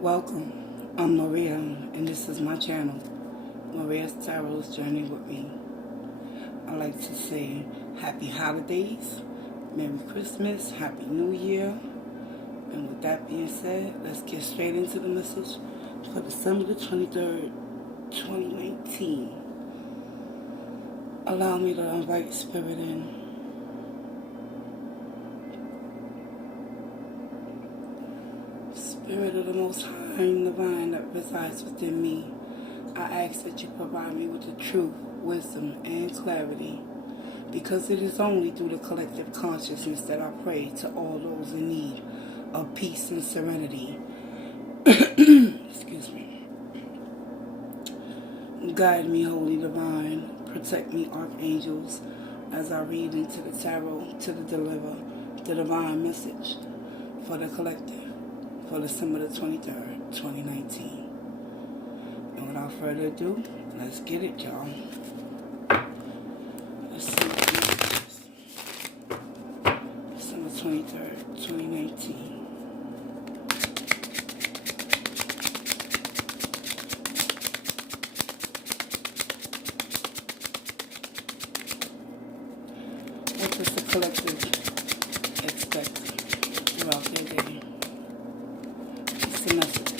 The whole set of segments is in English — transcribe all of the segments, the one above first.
Welcome, I'm Maria, and this is my channel, Maria's Tarot's Journey with me. I like to say Happy Holidays, Merry Christmas, Happy New Year, and with that being said, let's get straight into the message for December the 23rd, 2019. Allow me to invite Spirit in. Spirit of the Most High and Divine that resides within me, I ask that you provide me with the truth, wisdom, and clarity, because it is only through the collective consciousness that I pray to all those in need of peace and serenity. Excuse me. Guide me, Holy Divine. Protect me, Archangels, as I read into the tarot to deliver the divine message for the collective for December the 23rd, 2019. And without further ado, let's get it, y'all. Let's see what the message is. December 23rd, 2019. What does the collective expect throughout their day? It's the message.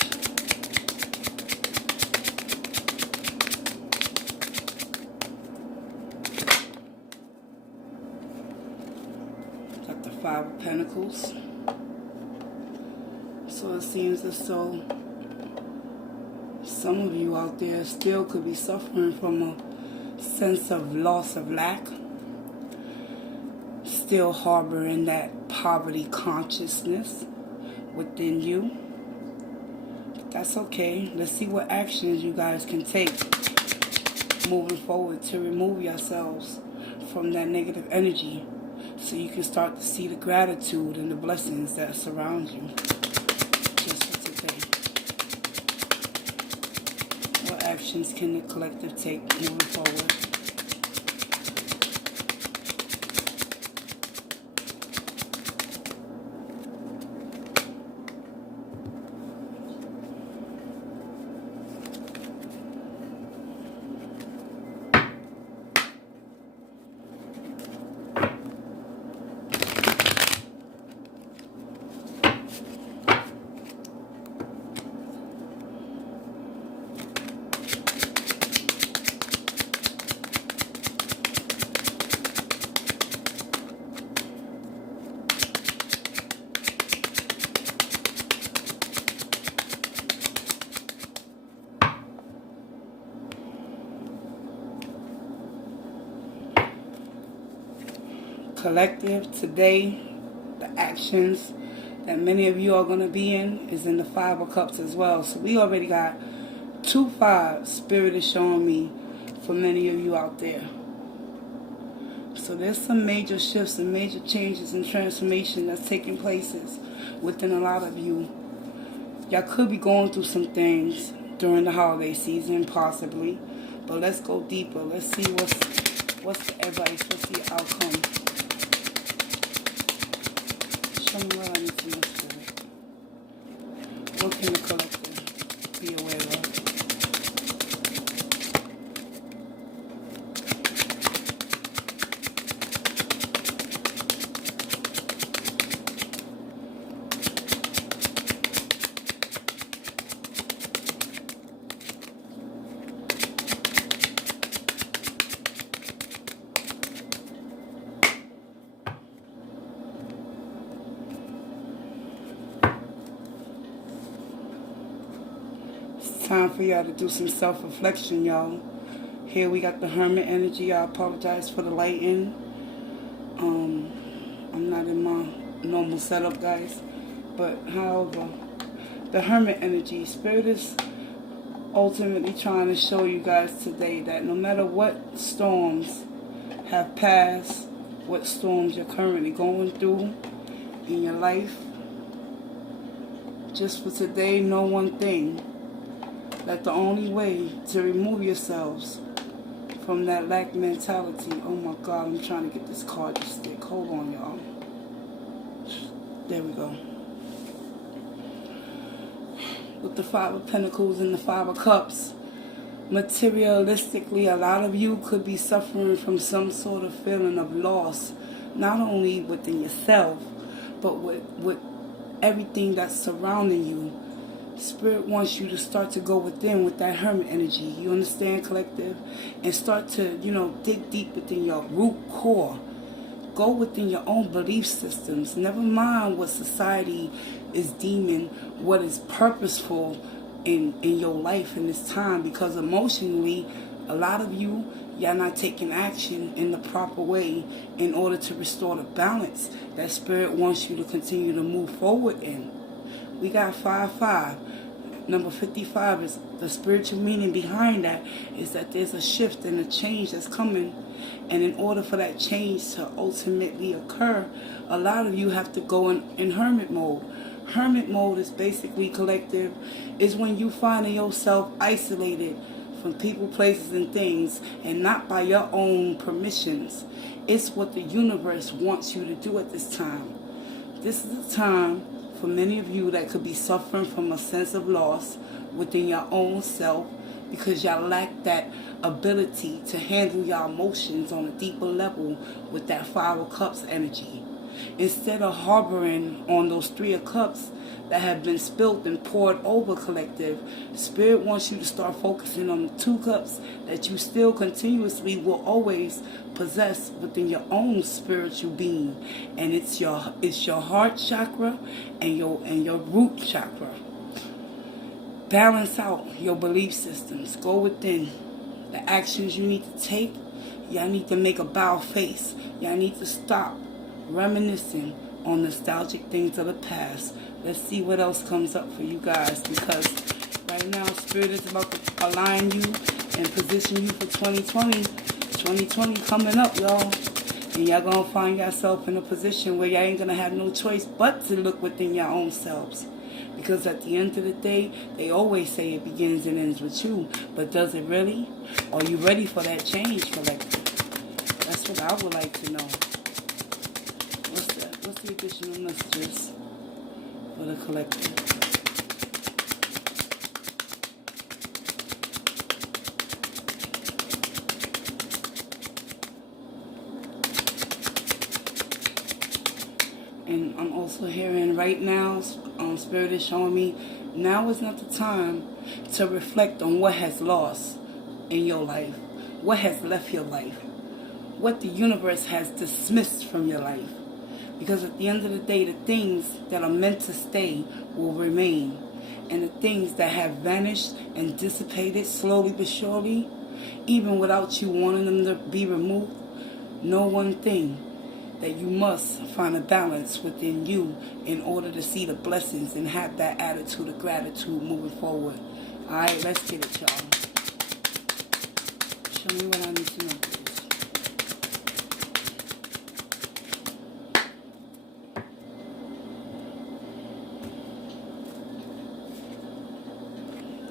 Got the Five of Pentacles. So it seems as though some of you out there still could be suffering from a sense of loss of lack. Still harboring that poverty consciousness within you. But that's okay. Let's see what actions you guys can take moving forward to remove yourselves from that negative energy, so you can start to see the gratitude and the blessings that surround you just for today. What actions can the collective take moving forward? Collective, today, the actions that many of you are going to be in is in the Five of Cups as well. So we already got 2 5s Spirit is showing me for many of you out there. So there's some major shifts and major changes and transformation that's taking places within a lot of you. Y'all could be going through some things during the holiday season, possibly. But let's go deeper. Let's see what's the advice, what's the outcome. Show me what I need to know, Spirit. What can the collective be aware of? Time for y'all to do some self-reflection, y'all. Here we got the Hermit energy. I apologize for the lighting. I'm not in my normal setup, guys. But however, the Hermit energy, Spirit is ultimately trying to show you guys today that no matter what storms have passed, what storms you're currently going through in your life, just for today, know one thing. That the only way to remove yourselves from that lack mentality. Oh my God, I'm trying to get this card to stick. Hold on, y'all. There we go. with the Five of Pentacles and the Five of Cups. Materialistically, a lot of you could be suffering from some sort of feeling of loss, not only within yourself, but with everything that's surrounding you. Spirit wants you to start to go within with that hermit energy. You understand, collective? And start to, dig deep within your root core. Go within your own belief systems. Never mind what society is deeming what is purposeful in your life in this time, because emotionally, a lot of y'all not taking action in the proper way in order to restore the balance that Spirit wants you to continue to move forward in. We got 5-5. Number 55 is the spiritual meaning behind that is that there's a shift and a change that's coming. And in order for that change to ultimately occur, a lot of you have to go in hermit mode. Hermit mode is basically, collective, is when you find yourself isolated from people, places, and things, and not by your own permissions. It's what the universe wants you to do at this time. This is a time for many of you that could be suffering from a sense of loss within your own self, because y'all lack that ability to handle your emotions on a deeper level with that Five of Cups energy. Instead of harboring on those Three of Cups that have been spilled and poured over, collective, Spirit wants you to start focusing on the Two Cups that you still continuously will always possess within your own spiritual being. And it's your heart chakra and your root chakra. Balance out your belief systems. Go within the actions you need to take. Y'all need to make a bow face. Y'all need to stop reminiscing on nostalgic things of the past. Let's see what else comes up for you guys, because right now Spirit is about to align you and position you for 2020. 2020 coming up, y'all. And y'all gonna find yourself in a position where y'all ain't gonna have no choice but to look within your own selves. Because at the end of the day, they always say it begins and ends with you. But does it really? Are you ready for that change, collective? That's what I would like to know. What's the additional messages for the collective? And I'm also hearing right now, Spirit is showing me, now is not the time to reflect on what has lost in your life, what has left your life, what the universe has dismissed from your life. Because at the end of the day, the things that are meant to stay will remain. And the things that have vanished and dissipated slowly but surely, even without you wanting them to be removed, know one thing, that you must find a balance within you in order to see the blessings and have that attitude of gratitude moving forward. Alright, let's get it, y'all. Show me what I need to know, please.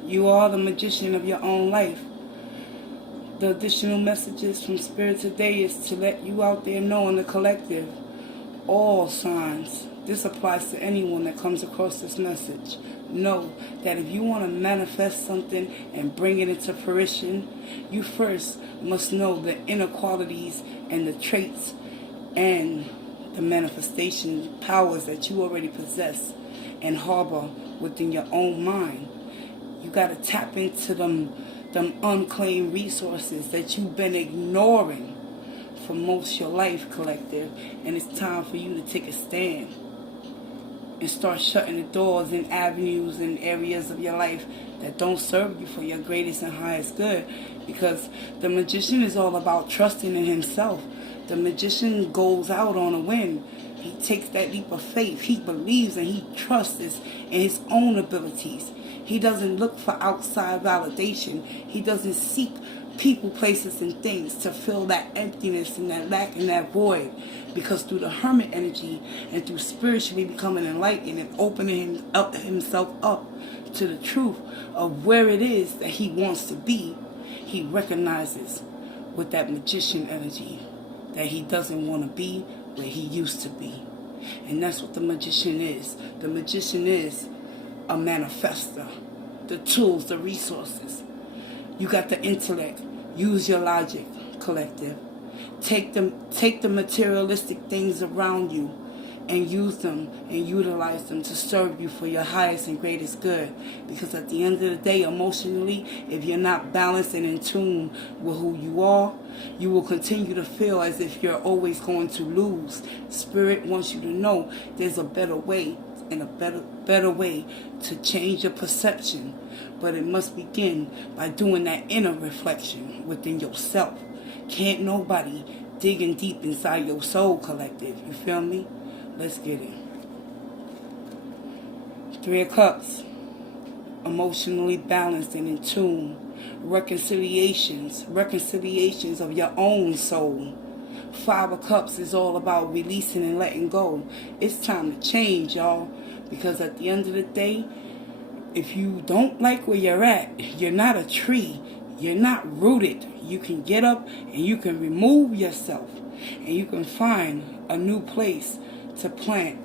You are the magician of your own life. The additional messages from Spirit today is to let you out there know in the collective, all signs, this applies to anyone that comes across this message. Know that if you want to manifest something and bring it into fruition, you first must know the inner qualities and the traits and the manifestation powers that you already possess and harbor within your own mind. You got to tap into them unclaimed resources that you've been ignoring for most of your life, collective. And it's time for you to take a stand and start shutting the doors and avenues and areas of your life that don't serve you for your greatest and highest good. Because the magician is all about trusting in himself. The magician goes out on a whim. He takes that leap of faith. He believes and he trusts in his own abilities. He doesn't look for outside validation. He doesn't seek people, places, and things to fill that emptiness and that lack and that void. Because through the hermit energy and through spiritually becoming enlightened and opening himself up to the truth of where it is that he wants to be, he recognizes with that magician energy that he doesn't want to be where he used to be. And that's what the magician is. The magician is a manifester. The tools, the resources. You got the intellect. Use your logic, collective. Take the materialistic things around you and use them and utilize them to serve you for your highest and greatest good. Because at the end of the day, emotionally, if you're not balanced and in tune with who you are, you will continue to feel as if you're always going to lose. Spirit wants you to know there's a better way and a better way to change your perception. But it must begin by doing that inner reflection within yourself. Can't nobody digging deep inside your soul, collective. You feel me? Let's get it. 3 of Cups. Emotionally balanced and in tune. Reconciliations of your own soul. 5 of Cups is all about releasing and letting go. It's time to change, y'all. Because at the end of the day, if you don't like where you're at, you're not a tree. You're not rooted. You can get up and you can remove yourself. And you can find a new place to plant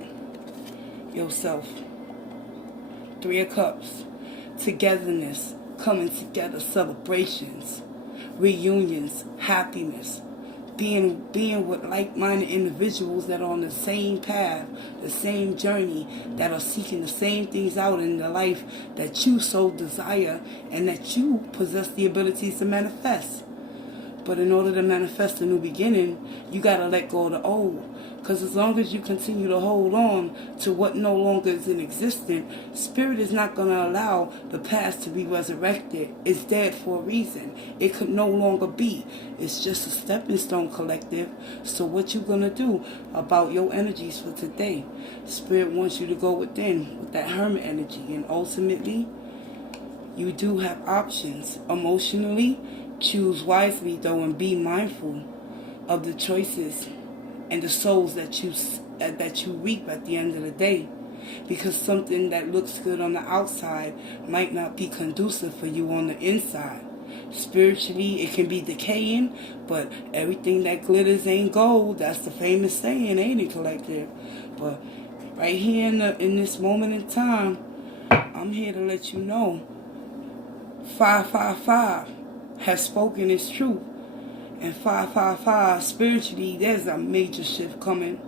yourself. 3 of Cups. Togetherness. Coming together. Celebrations. Reunions. Happiness. Being with like-minded individuals that are on the same path, the same journey, that are seeking the same things out in the life that you so desire and that you possess the abilities to manifest. But in order to manifest a new beginning, you got to let go of the old. Because as long as you continue to hold on to what no longer is in existence, Spirit is not going to allow the past to be resurrected. It's dead for a reason. It could no longer be. It's just a stepping stone, collective. So what you going to do about your energies for today? Spirit wants you to go within with that hermit energy. And ultimately, you do have options. Emotionally, choose wisely though and be mindful of the choices and the souls that you reap at the end of the day. Because something that looks good on the outside might not be conducive for you on the inside. Spiritually, it can be decaying, but everything that glitters ain't gold. That's the famous saying, ain't it, collective? But right here in this moment in time, I'm here to let you know 555 has spoken its truth. And 555, spiritually, there's a major shift coming.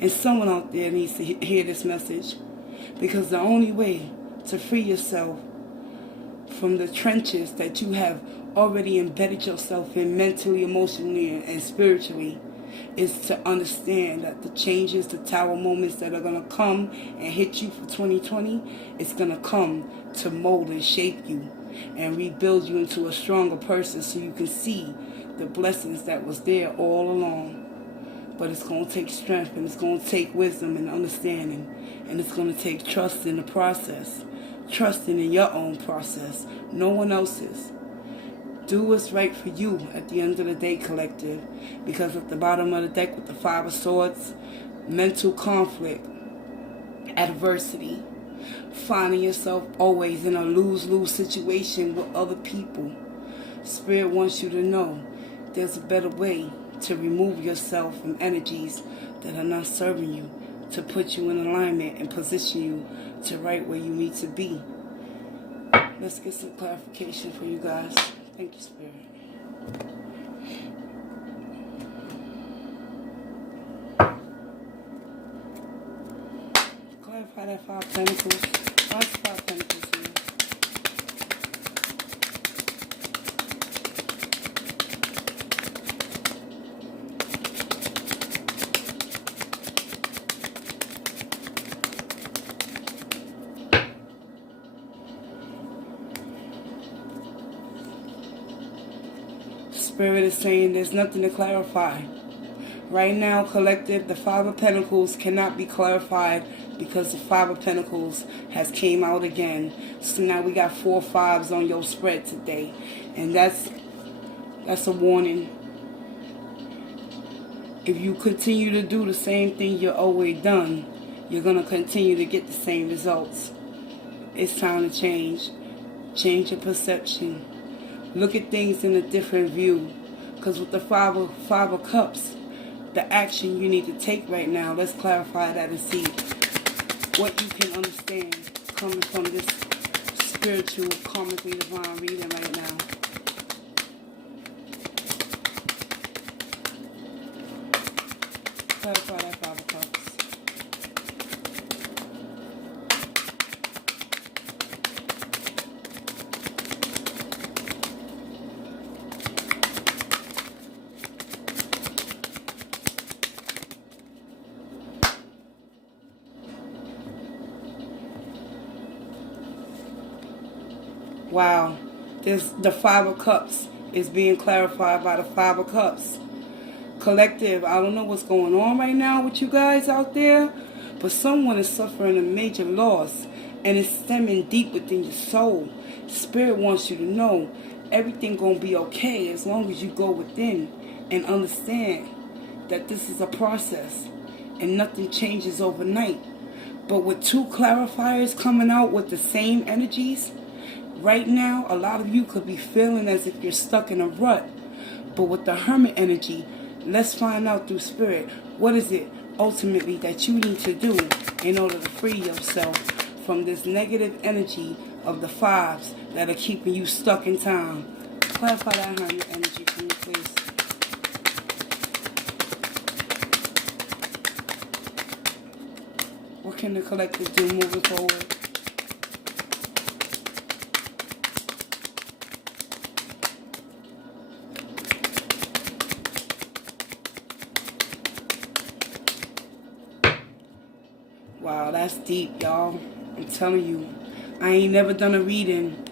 And someone out there needs to hear this message. Because the only way to free yourself from the trenches that you have already embedded yourself in mentally, emotionally, and spiritually is to understand that the changes, the tower moments that are going to come and hit you for 2020, it's going to come to mold and shape you and rebuild you into a stronger person so you can see the blessings that was there all along. But it's going to take strength, and it's going to take wisdom and understanding, and it's going to take trust in the process, trusting in your own process, no one else's. Do what's right for you at the end of the day, collective, because at the bottom of the deck with the 5 of Swords, mental conflict, adversity, finding yourself always in a lose-lose situation with other people. Spirit wants you to know there's a better way to remove yourself from energies that are not serving you, to put you in alignment and position you to right where you need to be. Let's get some clarification for you guys. Thank you, Spirit. Clarify that 5 of Pentacles. Why's 5 of Pentacles here? Spirit is saying there's nothing to clarify. Right now, collective, the 5 of Pentacles cannot be clarified because the 5 of Pentacles has came out again. So now we got 4 5s on your spread today. And that's a warning. If you continue to do the same thing you've always done, you're going to continue to get the same results. It's time to change. Change your perception. Look at things in a different view. Because with the 5 of Cups, the action you need to take right now, let's clarify that and see what you can understand coming from this spiritual, karmically divine reading right now. Clarify that Five of Cups. Wow, the Five of Cups is being clarified by the Five of Cups. Collective, I don't know what's going on right now with you guys out there, but someone is suffering a major loss, and it's stemming deep within your soul. Spirit wants you to know everything gonna be okay as long as you go within and understand that this is a process and nothing changes overnight. But with two clarifiers coming out with the same energies, right now, a lot of you could be feeling as if you're stuck in a rut. But with the Hermit energy, let's find out through Spirit, what is it ultimately that you need to do in order to free yourself from this negative energy of the fives that are keeping you stuck in time. Clarify that Hermit energy for me, please. What can the collective do moving forward? Wow, that's deep, y'all. I'm telling you, I ain't never done a reading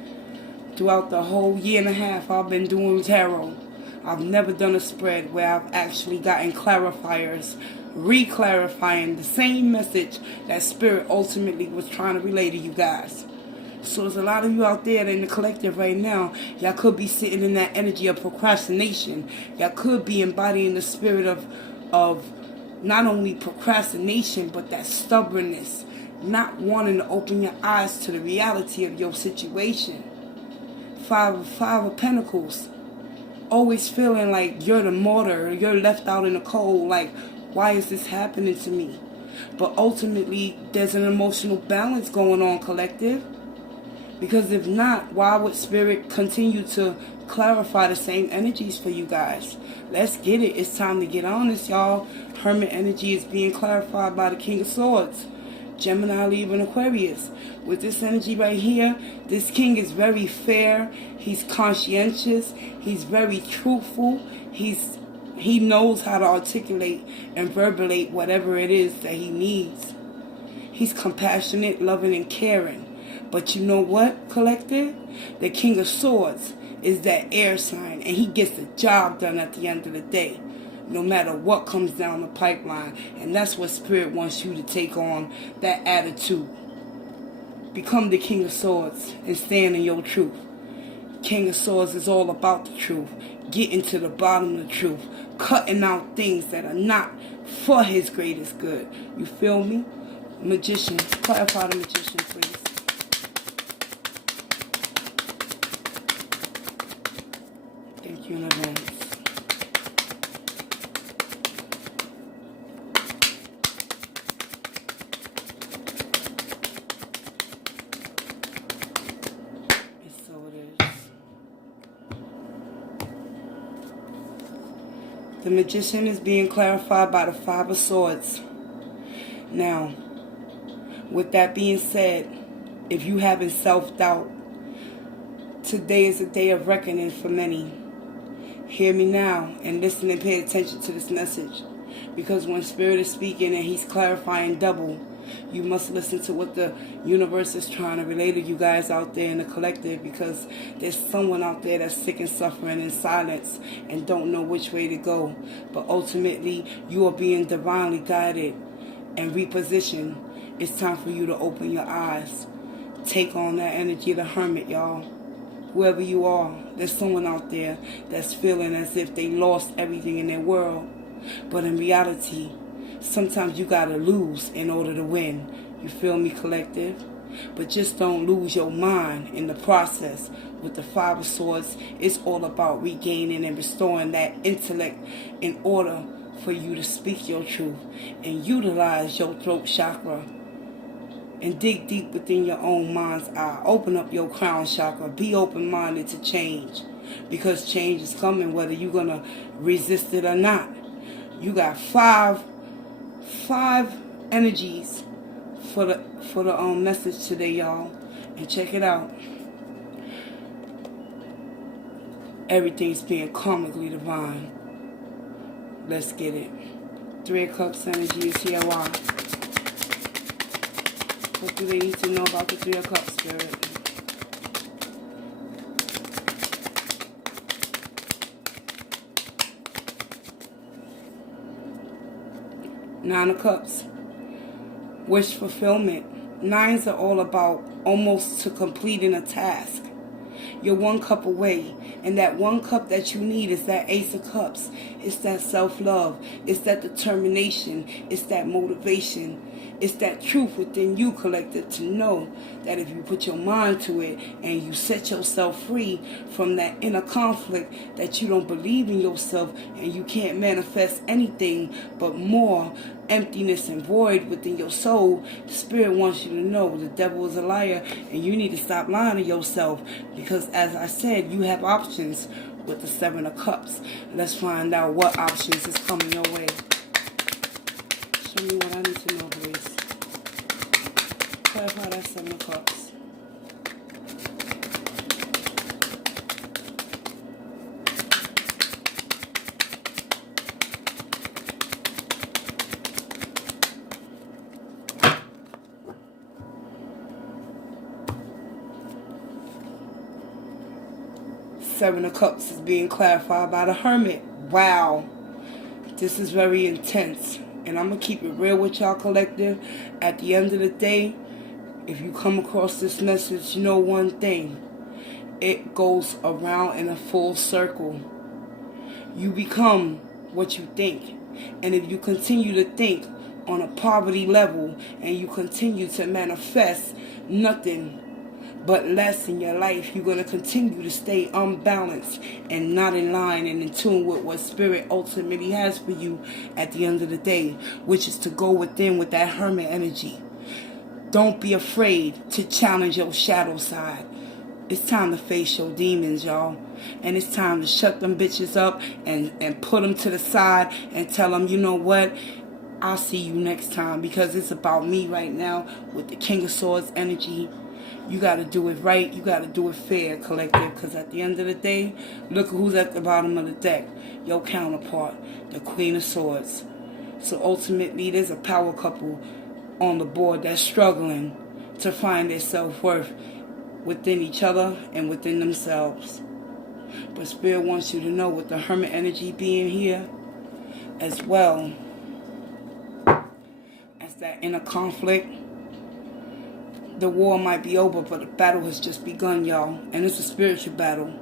throughout the whole year and a half I've been doing tarot. I've never done a spread where I've actually gotten clarifiers, re-clarifying the same message that Spirit ultimately was trying to relay to you guys. So there's a lot of you out there in the collective right now, y'all could be sitting in that energy of procrastination. Y'all could be embodying the spirit of not only procrastination, but that stubbornness, not wanting to open your eyes to the reality of your situation. Five of Pentacles, always feeling like you're the martyr, you're left out in the cold, like, why is this happening to me? But ultimately, there's an emotional balance going on, collective. Because if not, why would Spirit continue to clarify the same energies for you guys? Let's get it. It's time to get honest, y'all. Hermit energy is being clarified by the King of Swords. Gemini, Libra, and Aquarius. With this energy right here, this king is very fair. He's conscientious. He's very truthful. He knows how to articulate and verbulate whatever it is that he needs. He's compassionate, loving, and caring. But you know what, collective? The King of Swords is that air sign, and he gets the job done at the end of the day, no matter what comes down the pipeline. And that's what Spirit wants you to take on, that attitude. Become the King of Swords and stand in your truth. King of Swords is all about the truth, getting to the bottom of the truth, cutting out things that are not for his greatest good. You feel me? Magician, clarify the Magician, please. Thank you in advance. And so it is. The Magician is being clarified by the Five of Swords. Now, with that being said, if you having self-doubt, today is a day of reckoning for many. Hear me now and listen and pay attention to this message. Because when Spirit is speaking and he's clarifying double, you must listen to what the universe is trying to relay to you guys out there in the collective, because there's someone out there that's sick and suffering in silence and don't know which way to go. But ultimately, you are being divinely guided and repositioned. It's time for you to open your eyes. Take on that energy of the Hermit, y'all. Whoever you are, there's someone out there that's feeling as if they lost everything in their world. But in reality, sometimes you gotta lose in order to win. You feel me, collective? But just don't lose your mind in the process. With the Five of Swords, it's all about regaining and restoring that intellect in order for you to speak your truth and utilize your throat chakra and dig deep within your own mind's eye. Open up your crown chakra. Be open-minded to change, because change is coming whether you're going to resist it or not. You got five energies for the message today, y'all. And check it out. Everything's being karmically divine. Let's get it. 3 of Cups energy is here. Why? What do they need to know about the 3 of Cups, Spirit? Nine of Cups. Wish fulfillment. Nines are all about almost to completing a task. You're 1 cup away, and that 1 cup that you need is that Ace of Cups. It's that self-love. It's that determination. It's that motivation. It's that truth within you, collective, to know that if you put your mind to it and you set yourself free from that inner conflict that you don't believe in yourself and you can't manifest anything but more emptiness and void within your soul, the Spirit wants you to know the devil is a liar and you need to stop lying to yourself, because as I said, you have options with the 7 of Cups. Let's find out what options is coming your way. Show me what I need to know, please. Clarify that 7 of Cups. Seven of Cups is being clarified by the Hermit. Wow. This is very intense. And I'm going to keep it real with y'all, collective. At the end of the day, if you come across this message, know one thing. It goes around in a full circle. You become what you think. And if you continue to think on a poverty level and you continue to manifest nothing but less in your life, you're going to continue to stay unbalanced and not in line and in tune with what Spirit ultimately has for you at the end of the day, which is to go within with that Hermit energy. Don't be afraid to challenge your shadow side. It's time to face your demons, y'all. And it's time to shut them bitches up and put them to the side and tell them, you know what? I'll see you next time, because it's about me right now with the King of Swords energy. You got to do it right. You got to do it fair, collective. Because at the end of the day, look who's at the bottom of the deck. Your counterpart, the Queen of Swords. So ultimately, there's a power couple on the board that's struggling to find their self-worth within each other and within themselves. But Spirit wants you to know, with the Hermit energy being here, as well as that inner conflict, the war might be over, but the battle has just begun, y'all. And it's a spiritual battle.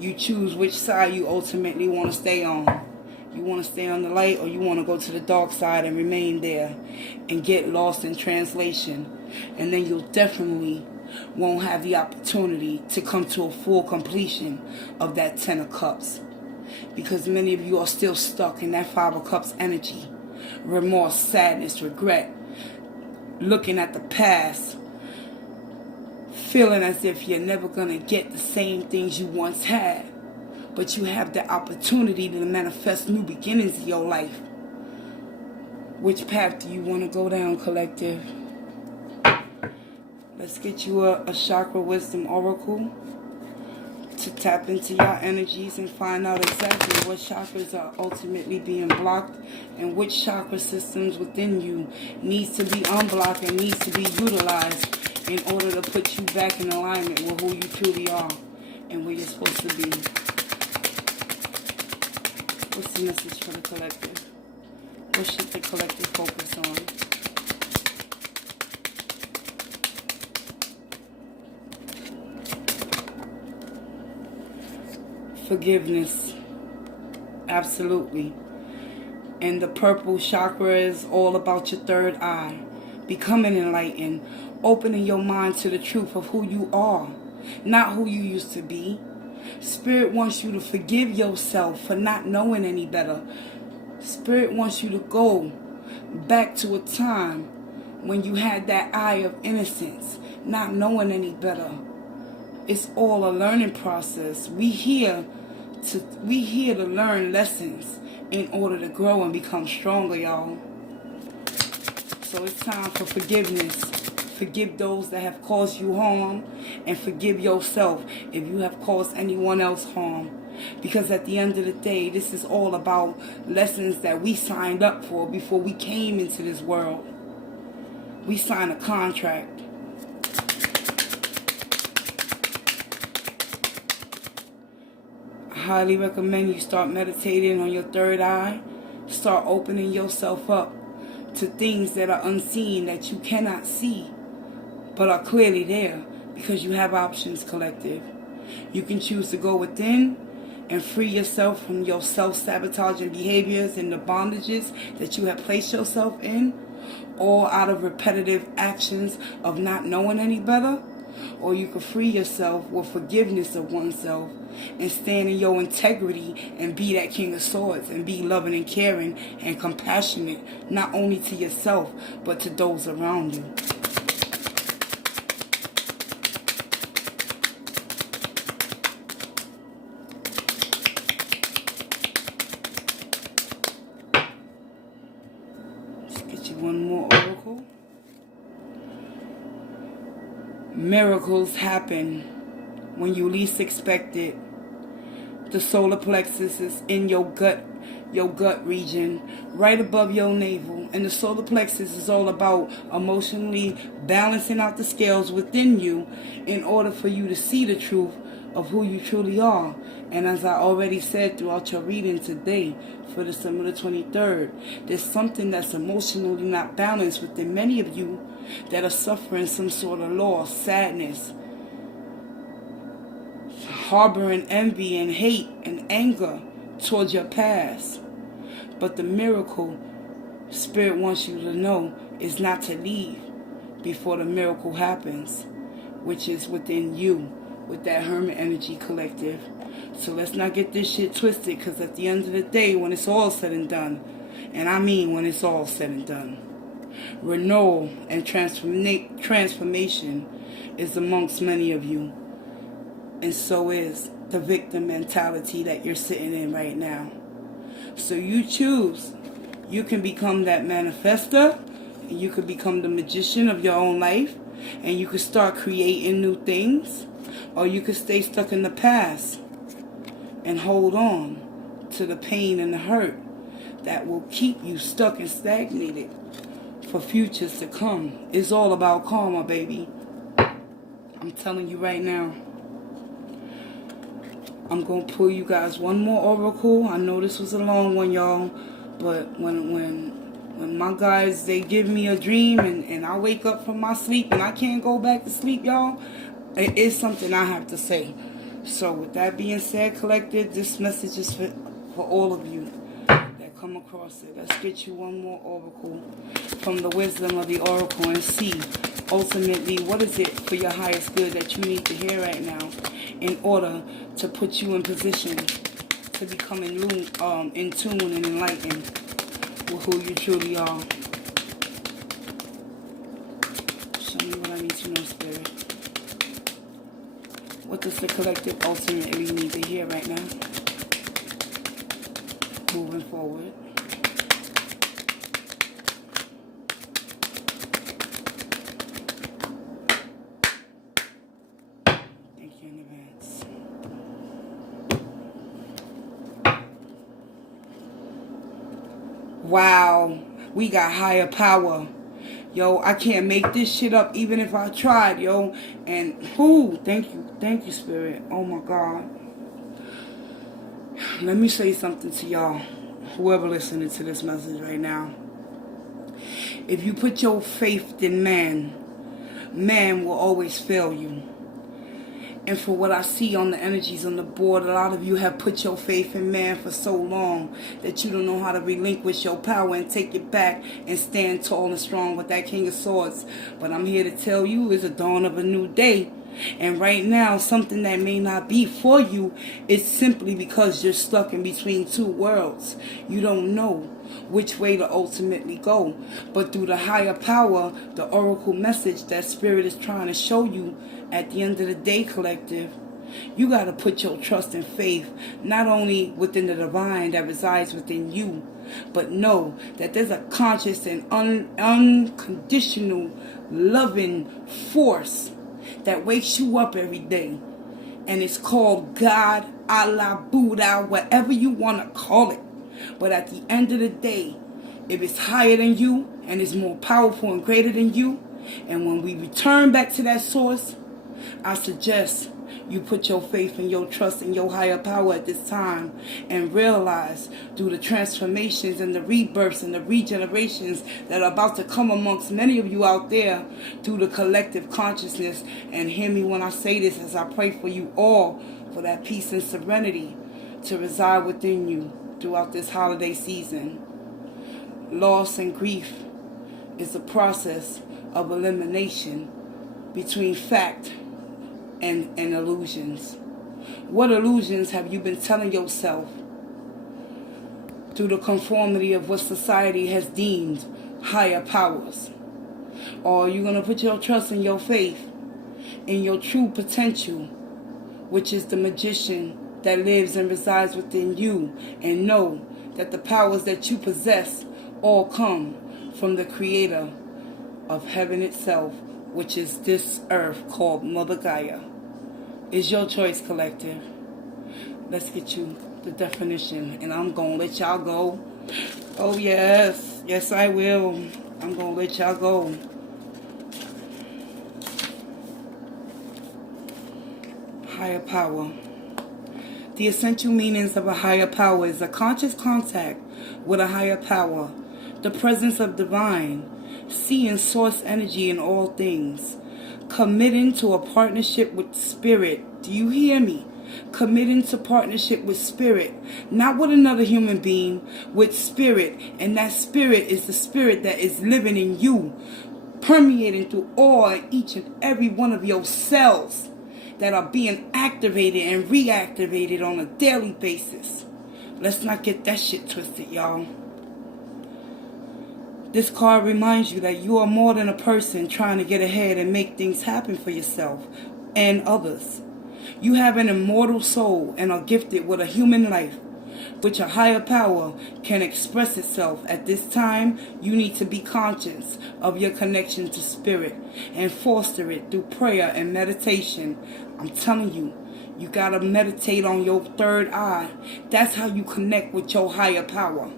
You choose which side you ultimately want to stay on. You want to stay on the light, or you want to go to the dark side and remain there and get lost in translation. And then you'll definitely won't have the opportunity to come to a full completion of that 10 of Cups. Because many of you are still stuck in that 5 of Cups energy. Remorse, sadness, regret. Looking at the past, feeling as if you're never going to get the same things you once had. But you have the opportunity to manifest new beginnings in your life. Which path do you want to go down, collective? Let's get you a chakra wisdom oracle to tap into your energies and find out exactly what chakras are ultimately being blocked and which chakra systems within you needs to be unblocked and needs to be utilized in order to put you back in alignment with who you truly are and where you're supposed to be. What's the message for the collective? What should the collective focus on? Forgiveness. Absolutely. And the purple chakra is all about your third eye. Becoming enlightened. Opening your mind to the truth of who you are. Not who you used to be. Spirit wants you to forgive yourself for not knowing any better. Spirit wants you to go back to a time when you had that eye of innocence, not knowing any better. It's all a learning process. We here to learn lessons in order to grow and become stronger, y'all. So it's time for forgiveness. Forgive those that have caused you harm, and forgive yourself if you have caused anyone else harm. Because at the end of the day, this is all about lessons that we signed up for before we came into this world. We signed a contract. I highly recommend you start meditating on your third eye. Start opening yourself up to things that are unseen, that you cannot see, but are clearly there, because you have options, collective. You can choose to go within and free yourself from your self-sabotaging behaviors and the bondages that you have placed yourself in, all out of repetitive actions of not knowing any better. Or you can free yourself with forgiveness of oneself and stand in your integrity and be that King of Swords and be loving and caring and compassionate, not only to yourself but to those around you. Let's get you one more oracle. Miracles happen when you least expect it. The solar plexus is in your gut region, right above your navel. And the solar plexus is all about emotionally balancing out the scales within you in order for you to see the truth of who you truly are. And as I already said throughout your reading today, for December the 23rd, there's something that's emotionally not balanced within many of you that are suffering some sort of loss, sadness, harboring envy and hate and anger towards your past. But the miracle Spirit wants you to know is not to leave before the miracle happens, which is within you, with that Hermit energy, collective. So let's not get this shit twisted, because at the end of the day, when it's all said and done, and I mean when it's all said and done, renewal and transformation is amongst many of you. And so is the victim mentality that you're sitting in right now. So you choose. You can become that manifester, and you could become the magician of your own life, and you could start creating new things, or you could stay stuck in the past and hold on to the pain and the hurt that will keep you stuck and stagnated for futures to come. It's all about karma, baby. I'm telling you right now. I'm going to pull you guys one more oracle. I know this was a long one, y'all. But when my guys, they give me a dream and I wake up from my sleep and I can't go back to sleep, y'all, it is something I have to say. So with that being said, collective, this message is for all of you that come across it. Let's get you one more oracle from the wisdom of the oracle and see ultimately what is it for your highest good that you need to hear right now in order to put you in position to become in tune and enlightened with who you truly are. Show me what I need to know, Spirit. What does the collective ultimately need to hear right now? Moving forward. Thank you in advance. Wow, we got higher power. Yo, I can't make this shit up even if I tried, yo. And thank you, Spirit. Oh my God. Let me say something to y'all, whoever listening to this message right now. If you put your faith in man, man will always fail you. And for what I see on the energies on the board, a lot of you have put your faith in man for so long that you don't know how to relinquish your power and take it back and stand tall and strong with that King of Swords. But I'm here to tell you, it's a dawn of a new day. And right now, something that may not be for you is simply because you're stuck in between two worlds. You don't know which way to ultimately go. But through the higher power, the oracle message that Spirit is trying to show you at the end of the day, collective, you got to put your trust and faith not only within the divine that resides within you, but know that there's a conscious and unconditional loving force that wakes you up every day. And it's called God, Allah, Buddha, whatever you want to call it. But at the end of the day, if it's higher than you and it's more powerful and greater than you, and when we return back to that source, I suggest you put your faith and your trust in your higher power at this time and realize through the transformations and the rebirths and the regenerations that are about to come amongst many of you out there through the collective consciousness. And hear me when I say this as I pray for you all for that peace and serenity to reside within you throughout this holiday season. Loss and grief is a process of elimination between fact and illusions. What illusions have you been telling yourself through the conformity of what society has deemed higher powers? Or are you going to put your trust in your faith, in your true potential, which is the magician that lives and resides within you, and know that the powers that you possess all come from the creator of heaven itself, which is this earth called Mother Gaia? It's your choice, collective. Let's get you the definition, and I'm going to let y'all go. Oh, yes. Yes, I will. I'm going to let y'all go. Higher power. The essential meanings of a higher power is a conscious contact with a higher power, the presence of divine, seeing source energy in all things, committing to a partnership with spirit. Do you hear me? Committing to partnership with spirit, not with another human being, with spirit. And that spirit is the spirit that is living in you, permeating through all and each and every one of your cells that are being activated and reactivated on a daily basis. Let's not get that shit twisted, y'all. This card reminds you that you are more than a person trying to get ahead and make things happen for yourself and others. You have an immortal soul and are gifted with a human life, which a higher power can express itself. At this time, you need to be conscious of your connection to spirit and foster it through prayer and meditation. I'm telling you, you gotta meditate on your third eye. That's how you connect with your higher power.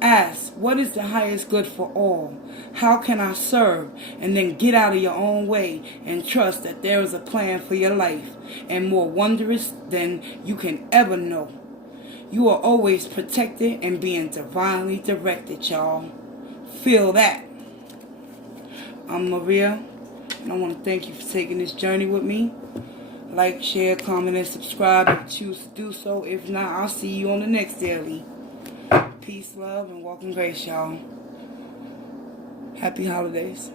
Ask, what is the highest good for all? How can I serve? And then get out of your own way and trust that there is a plan for your life, and more wondrous than you can ever know. You are always protected and being divinely directed, y'all. Feel that. I'm Maria, and I want to thank you for taking this journey with me. Like, share, comment, and subscribe if you choose to do so. If not, I'll see you on the next daily. Peace, love, and walk in grace, y'all. Happy holidays.